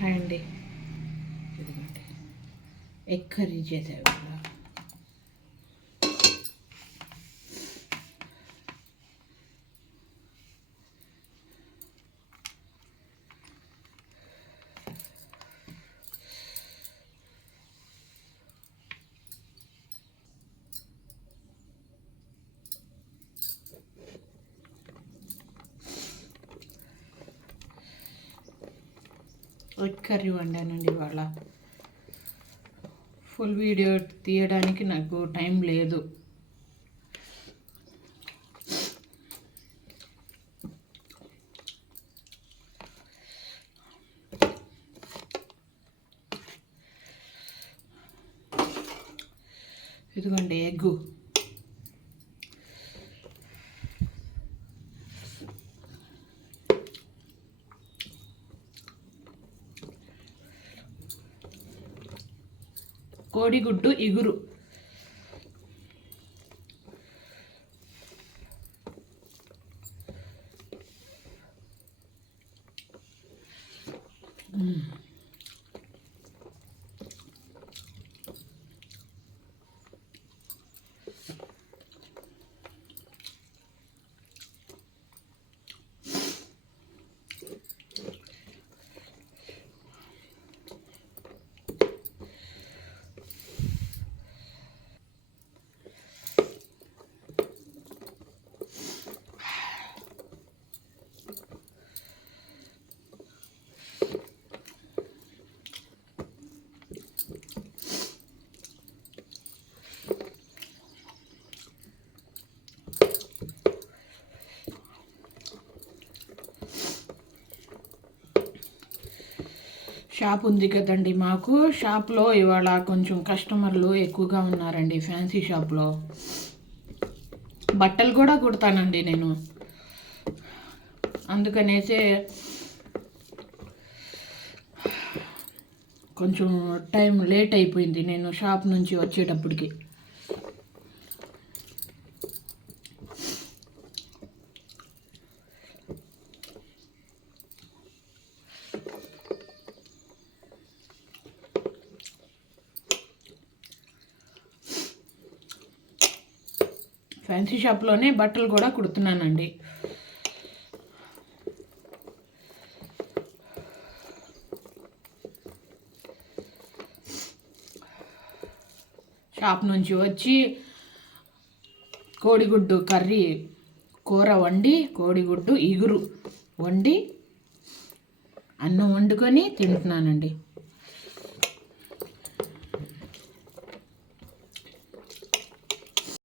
Hi అండి. ఇదిగోండి. Egg curry చేసావు ఎగ్ కర్రీ వండానండి ఇవాళ. ఫుల్ వీడియో తీయడానికి నాకు టైం లేదు. ఇదిగోండి ఎగ్గు. కోడిగుడ్డు ఇగురు షాప్ ఉంది కదండి మాకు. షాప్లో ఇవాళ కొంచెం కస్టమర్లు ఎక్కువగా ఉన్నారండి ఫ్యాన్సీ షాప్లో. బట్టలు కూడా కుడతానండి నేను. అందుకనేసే కొంచెం టైం లేట్ అయిపోయింది నేను షాప్ నుంచి వచ్చేటప్పటికి. ఫ్యాన్సీ షాప్లోనే బట్టలు కూడా కుడుతున్నానండి. షాప్ నుంచి వచ్చి కోడిగుడ్డు కర్రీ కూర వండి కోడిగుడ్డు ఇగురు వండి అన్నం వండుకొని తింటున్నానండి.